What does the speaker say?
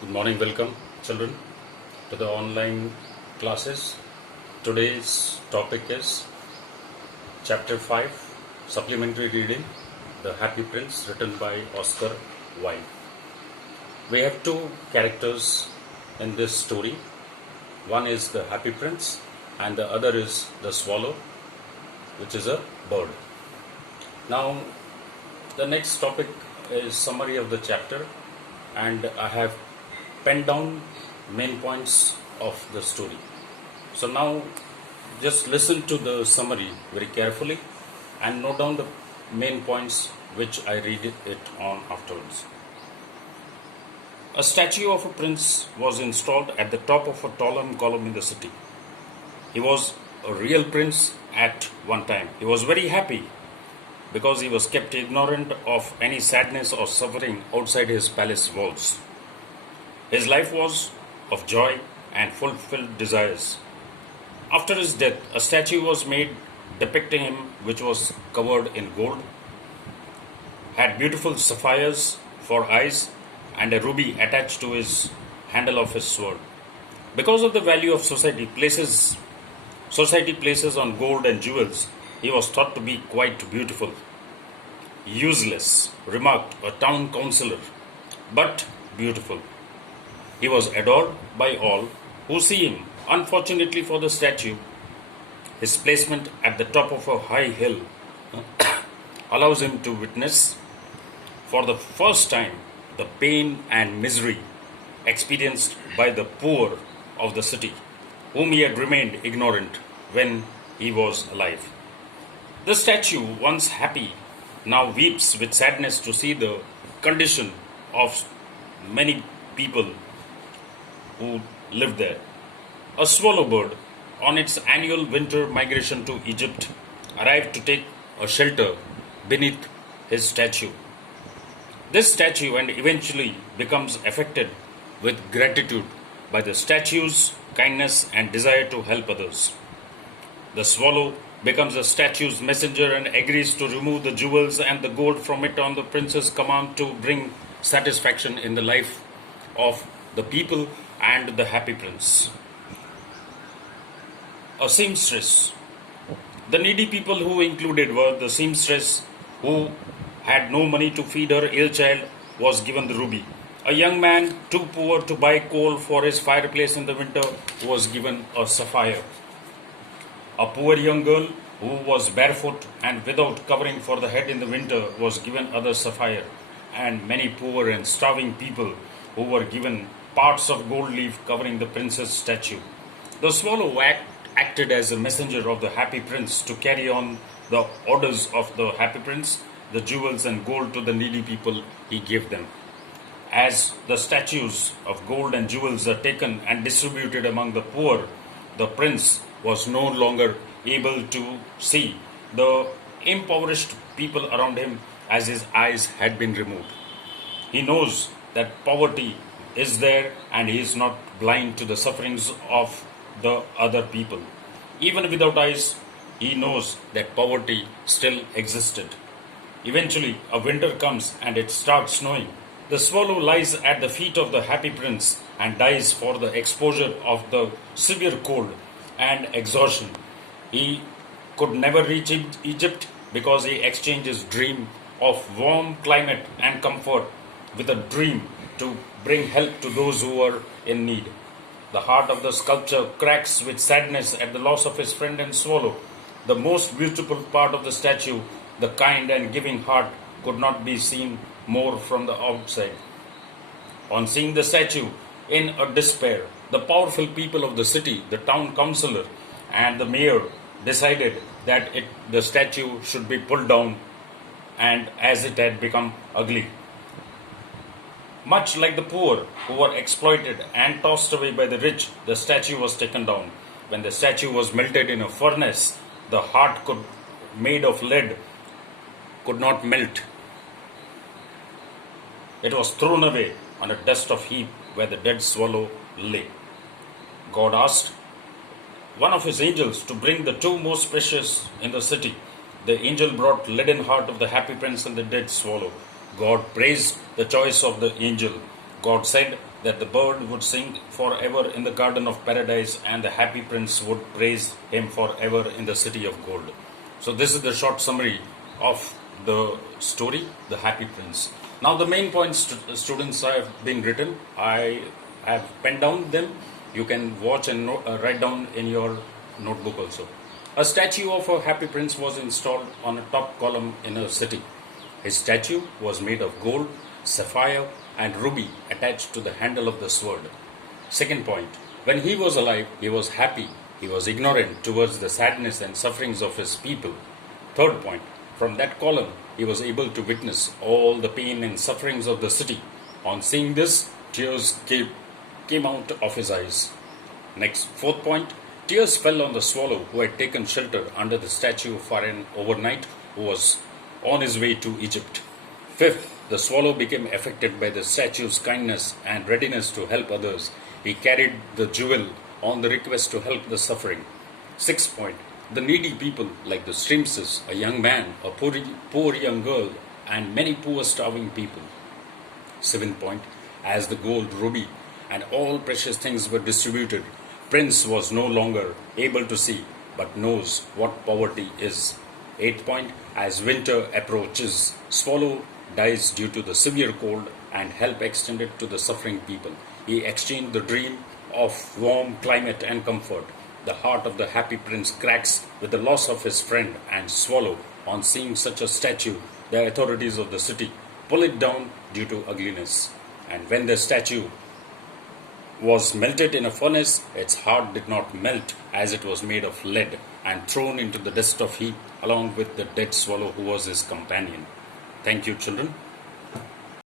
Good morning, welcome children to the online classes. Today's topic is Chapter 5, Supplementary Reading, The Happy Prince, written by Oscar Wilde. We have two characters in this story. One is the Happy Prince and the other is the Swallow, which is a bird. Now, the next topic is summary of the chapter, and I have penned down main points of the story. So now just listen to the summary very carefully and note down the main points which I read it on afterwards. A statue of a prince was installed at the top of a tall column in the city. He was a real prince at one time. He was very happy because he was kept ignorant of any sadness or suffering outside his palace walls. His life was of joy and fulfilled desires. After his death, a statue was made depicting him, which was covered in gold, had beautiful sapphires for eyes, and a ruby attached to his handle of his sword. Because of the value of society places on gold and jewels, he was thought to be quite beautiful. Useless, remarked a town councillor, but beautiful. He was adored by all who see him. Unfortunately for the statue, his placement at the top of a high hill allows him to witness for the first time the pain and misery experienced by the poor of the city, whom he had remained ignorant when he was alive. The statue, once happy, now weeps with sadness to see the condition of many people who live there. A swallow bird, on its annual winter migration to Egypt, arrived to take a shelter beneath his statue. This statue and eventually becomes affected with gratitude by the statue's kindness and desire to help others. The swallow becomes the statue's messenger and agrees to remove the jewels and the gold from it on the prince's command to bring satisfaction in the life of the people and the happy prince. A seamstress. The needy people who included were the seamstress who had no money to feed her ill child was given the ruby. A young man too poor to buy coal for his fireplace in the winter was given a sapphire. A poor young girl who was barefoot and without covering for the head in the winter was given other sapphire, and many poor and starving people who were given parts of gold leaf covering the prince's statue. The swallow acted as a messenger of the happy prince to carry on the orders of the happy prince. The jewels and gold to the needy people he gave them. As the statues of gold and jewels are taken and distributed among the poor, the prince was no longer able to see the impoverished people around him, as his eyes had been removed. He knows that poverty is there and he is not blind to the sufferings of the other people. Even without eyes, he knows that poverty still existed. Eventually, a winter comes and it starts snowing. The swallow lies at the feet of the happy prince and dies for the exposure of the severe cold and exhaustion. He could never reach Egypt because he exchanged his dream of warm climate and comfort with a dream to bring help to those who were in need. The heart of the sculptor cracks with sadness at the loss of his friend and swallow. The most beautiful part of the statue, the kind and giving heart, could not be seen more from the outside. On seeing the statue, in a despair, the powerful people of the city, the town councillor and the mayor decided that the statue should be pulled down, and as it had become ugly. Much like the poor who were exploited and tossed away by the rich, the statue was taken down. When the statue was melted in a furnace, the heart made of lead could not melt. It was thrown away on a dust of heap where the dead swallow lay. God asked one of his angels to bring the two most precious in the city. The angel brought leaden heart of the happy prince and the dead swallow. God praised the choice of the angel. God said, that the bird would sing forever in the garden of paradise and the happy prince would praise him forever in the city of gold. So, this is the short summary of the story, The Happy Prince. Now, the main points, students, have been written. I have penned down them. You can watch and write down in your notebook also. A statue of a happy prince was installed on a top column in a city. His statue was made of gold, sapphire, and ruby attached to the handle of the sword. Second point, when he was alive, he was happy. He was ignorant towards the sadness and sufferings of his people. Third point, from that column, he was able to witness all the pain and sufferings of the city. On seeing this, tears came out of his eyes. Next, fourth point, tears fell on the swallow who had taken shelter under the statue for an overnight, who was on his way to Egypt. Fifth, the swallow became affected by the statue's kindness and readiness to help others. He carried the jewel on the request to help the suffering. Sixth point, the needy people like the seamstress, a young man, a poor young girl, and many poor starving people. Seventh point, as the gold, ruby, and all precious things were distributed, Prince was no longer able to see, but knows what poverty is. Eighth point, as winter approaches, swallow dies due to the severe cold and help extended to the suffering people. He exchanged the dream of warm climate and comfort. The heart of the happy prince cracks with the loss of his friend, and swallow, on seeing such a statue, the authorities of the city pull it down due to ugliness. And when the statue was melted in a furnace, its heart did not melt, as it was made of lead, and thrown into the dust of heap along with the dead swallow who was his companion. Thank you, children.